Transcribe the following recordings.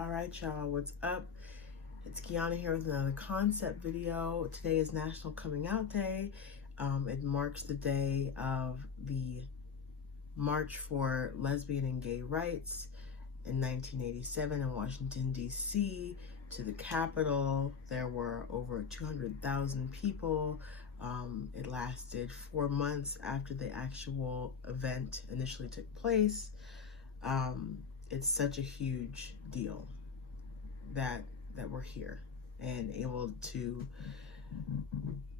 All right, y'all, what's up? It's Guianna here with another concept video. Today is National Coming Out Day. It marks the day of the March for Lesbian and Gay Rights in 1987 in Washington, D.C. To the Capitol, there were over 200,000 people. It lasted 4 months after the actual event initially took place. It's such a huge deal that we're here and able to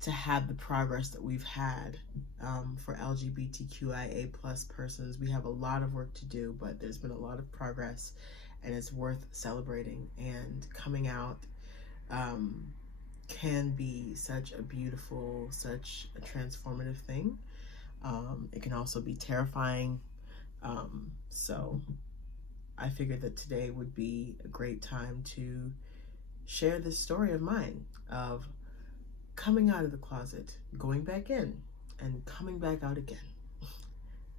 have the progress that we've had for LGBTQIA plus persons. We have a lot of work to do, but there's been a lot of progress, and it's worth celebrating. And coming out can be such a beautiful, such a transformative thing. It can also be terrifying. So I figured that today would be a great time to share this story of mine of coming out of the closet, going back in, and coming back out again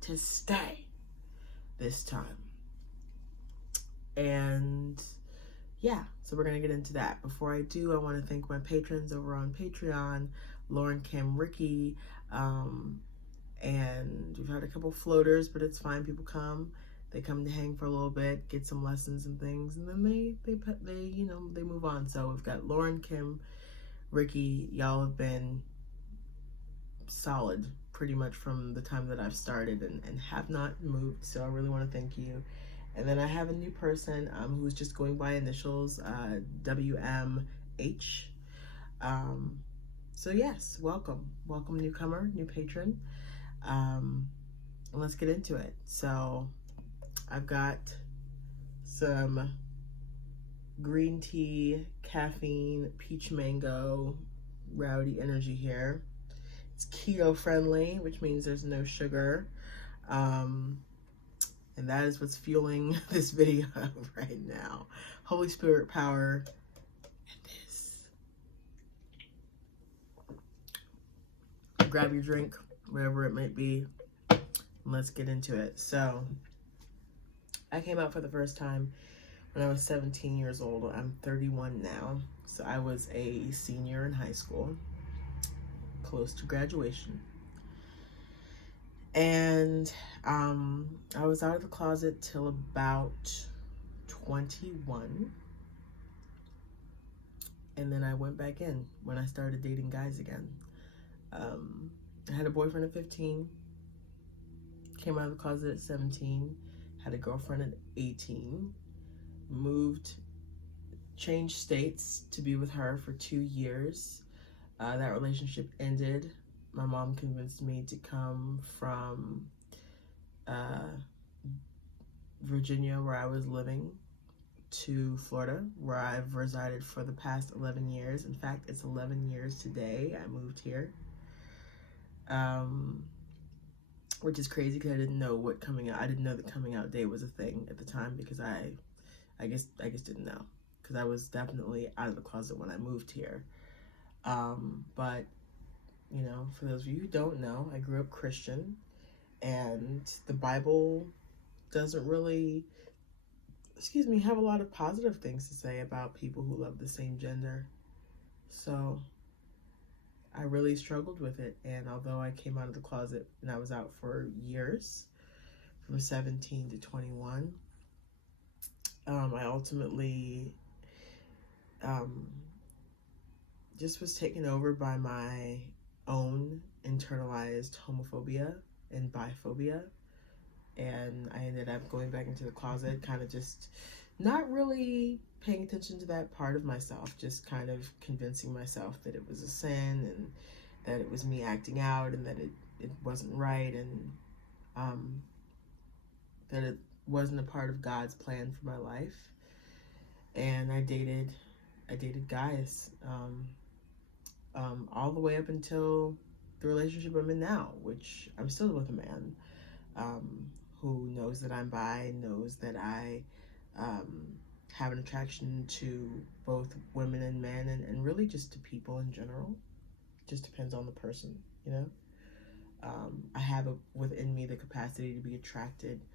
to stay this time. And yeah, so we're gonna get into that. Before I do, I want to thank my patrons over on Patreon, Lauren, Kim, Ricky, and we've had a couple floaters, but it's fine. People come. They come to hang for a little bit, get some lessons and things, and then they move on. So we've got Lauren, Kim, Ricky. Y'all have been solid pretty much from the time that I've started and have not moved. So I really want to thank you. And then I have a new person who's just going by initials, WMH. So yes, welcome newcomer, new patron. And let's get into it. So I've got some green tea, caffeine, peach mango, rowdy energy here. It's keto friendly, which means there's no sugar. And that is what's fueling this video right now. Holy Spirit power and this. Grab your drink, whatever it might be, and let's get into it. So I came out for the first time when I was 17 years old. I'm 31 now. So I was a senior in high school, close to graduation. And I was out of the closet till about 21. And then I went back in when I started dating guys again. I had a boyfriend at 15, came out of the closet at 17, had a girlfriend at 18, changed states to be with her for 2 years. That relationship ended. My mom convinced me to come from Virginia, where I was living, to Florida, where I've resided for the past 11 years. In fact, it's 11 years today I moved here. Which is crazy because I didn't know I didn't know that coming out day was a thing at the time, because I guess didn't know, because I was definitely out of the closet when I moved here. But you know, for those of you who don't know, I grew up Christian, and the Bible doesn't really, have a lot of positive things to say about people who love the same gender. So I really struggled with it. And although I came out of the closet and I was out for years, from 17 to 21, I ultimately just was taken over by my own internalized homophobia and biphobia. And I ended up going back into the closet, kind of just not really paying attention to that part of myself, just kind of convincing myself that it was a sin and that it was me acting out and that it wasn't right, and that it wasn't a part of God's plan for my life. And I dated guys all the way up until the relationship I'm in now, which I'm still with a man who knows that I'm bi, knows that I have an attraction to both women and men, and really just to people in general. Just depends on the person, you know. I have within me the capacity to be attracted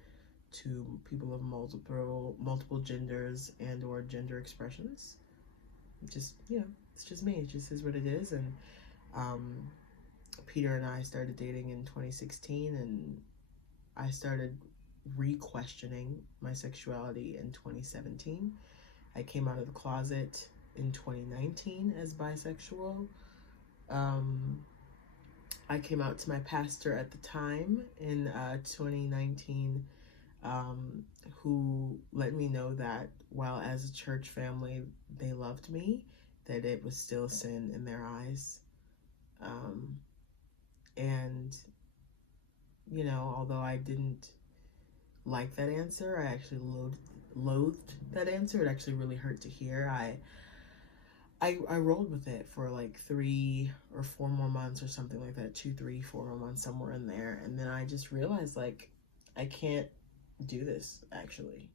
to people of multiple genders and or gender expressions. Just, you know, it's just me. It just is what it is. And Peter and I started dating in 2016, and I started re-questioning my sexuality in 2017. I came out of the closet in 2019 as bisexual. I came out to my pastor at the time in 2019, who let me know that while as a church family they loved me, that it was still sin in their eyes. And, you know, although I didn't like that answer, I actually loathed that answer. It actually really hurt to hear. I rolled with it for like 3 or 4 more months or something like that, 2, 3, 4 more months, somewhere in there. And then I just realized, like, I can't do this, actually.